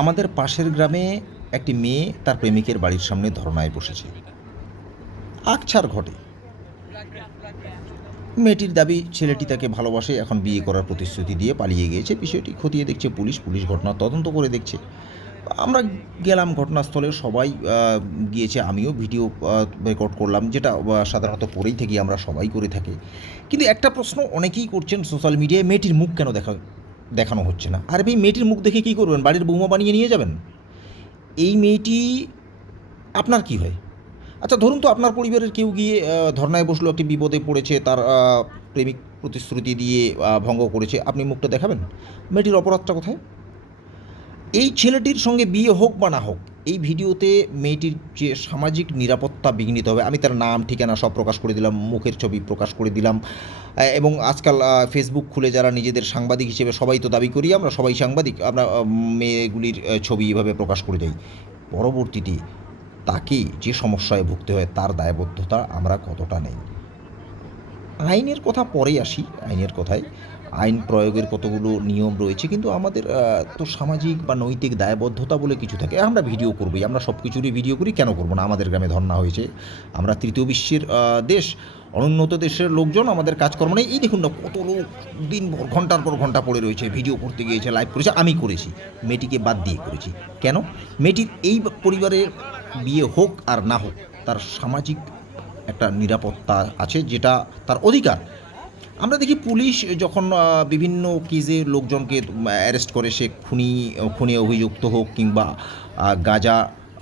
আমাদের পাশের গ্রামে একটি মেয়ে তার প্রেমিকের বাড়ির সামনে ধর্নায় বসেছে। আকছার ঘটে। মেয়েটির দাবি, ছেলেটি তাকে ভালোবাসে, এখন বিয়ে করার প্রতিশ্রুতি দিয়ে পালিয়ে গিয়েছে। বিষয়টি খতিয়ে দেখছে পুলিশ পুলিশ ঘটনা তদন্ত করে দেখছে। আমরা গেলাম ঘটনাস্থলে, সবাই গিয়েছে। আমিও ভিডিও রেকর্ড করলাম, যেটা সাধারণত করেই থাকি আমরা সবাই করে থাকি। কিন্তু একটা প্রশ্ন অনেকেই করছেন সোশ্যাল মিডিয়ায়, মেয়েটির মুখ কেন দেখা দেখানো হচ্ছে না। আর এই মেয়েটির মুখ দেখে কী করবেন? বাড়ির বৌমা বানিয়ে নিয়ে যাবেন? এই মেয়েটি আপনার কি হয়? আচ্ছা ধরুন তো আপনার পরিবারের কেউ গিয়ে ধর্নায় বসল, একটি বিপদে পড়েছে, তার প্রেমিক প্রতিশ্রুতি দিয়ে ভঙ্গ করেছে, আপনি মুখটা দেখাবেন? মেয়েটির অপরাধটা কোথায়? এই ছেলেটির সঙ্গে বিয়ে হোক বা না হোক এই ভিডিওতে মেয়েটির যে সামাজিক নিরাপত্তা বিঘ্নিত হবে, আমি তার নাম, ঠিকানা সব প্রকাশ করে দিলাম, মুখের ছবি প্রকাশ করে দিলাম এবং আজকাল ফেসবুক খুলে যারা নিজেদের সাংবাদিক হিসেবে সবাই তো দাবি করি আমরা, সবাই সাংবাদিক, আমরা মেয়েগুলির ছবি এভাবে প্রকাশ করে যাই পরবর্তীতে তাকে যে সমস্যায় ভুগতে হয় তার দায়বদ্ধতা আমরা কতটা নেই। আইনের কথা পরে আসি, আইনের কথায় আইন প্রয়োগের কতগুলো নিয়ম রয়েছে, কিন্তু আমাদের তো সামাজিক বা নৈতিক দায়বদ্ধতা বলে কিছু থাকে, আমরা ভিডিও করবই, আমরা সব কিছুরই ভিডিও করি, কেন করব না? আমাদের গ্রামে ধর্না হয়েছে, আমরা তৃতীয় বিশ্বের দেশ, অনুন্নত দেশের লোকজন, আমাদের কাজকর্ম নেই। এই দেখুন না, কত লোক দিনভর, ঘণ্টার পর ঘণ্টা পড়ে রয়েছে, ভিডিও করতে গিয়েছে, লাইভ করেছে, আমি করেছি, মেয়েটিকে বাদ দিয়ে করেছি। কেন? মেয়েটির এই পরিবারের বিয়ে হোক আর না হোক, তার সামাজিক একটা নিরাপত্তা আছে যেটা তার অধিকার। আমরা দেখি পুলিশ যখন বিভিন্ন কেজে লোকজনকে অ্যারেস্ট করে, সে খুনি, খুনে অভিযুক্ত হোক কিংবা গাঁজা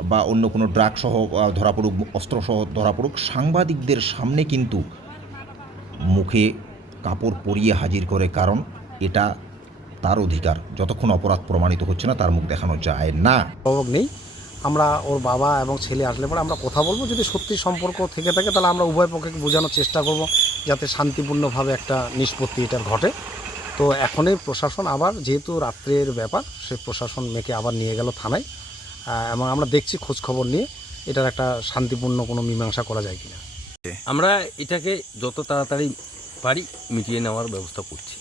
বা অন্য কোনো ড্রাগ সহ ধরা পড়ুক অস্ত্র সহ ধরা পড়ুক, সাংবাদিকদের সামনে কিন্তু মুখে কাপড় পরিয়ে হাজির করে কারণ এটা তার অধিকার। যতক্ষণ অপরাধ প্রমাণিত হচ্ছে না, তার মুখ দেখানো যায় না। নেই। আমরা ওর বাবা এবং ছেলে আসলে পরে আমরা কথা বলব। যদি সত্যি সম্পর্ক থেকে থাকে, তাহলে আমরা উভয় পক্ষকে বোঝানোর চেষ্টা করব যাতে শান্তিপূর্ণভাবে একটা নিষ্পত্তি এটার ঘটে। তো এখনই প্রশাসন আবার, যেহেতু রাত্রের ব্যাপার, সে প্রশাসন মেয়েকে আবার নিয়ে গেল থানায়। এবং আমরা দেখছি খবর নিয়ে এটার একটা শান্তিপূর্ণ কোনো মীমাংসা করা যায় কিনা। আমরা এটাকে যত তাড়াতাড়ি পারি মিটিয়ে নেওয়ার ব্যবস্থা করছি।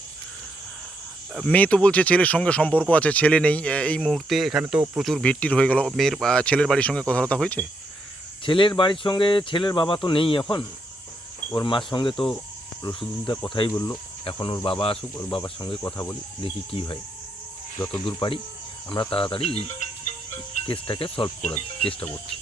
মেয়ে তো বলছে ছেলের সঙ্গে সম্পর্ক আছে, ছেলে নেই। এই মুহূর্তে এখানে তো প্রচুর ভিড়টির হয়ে গেল। মেয়ের ছেলের বাড়ির সঙ্গে কথাবার্তা হয়েছে? ছেলের বাড়ির সঙ্গে ছেলের বাবা তো নেই এখন। ওর মার সঙ্গে তো রসুদুদ্দা কথাই বলল। এখন ওর বাবা আসুক, ওর বাবার সঙ্গে কথা বলি, দেখি কি হয়। যত দূর পারি আমরা তাড়াতাড়ি এই কেসটাকে সলভ করার চেষ্টা করছি।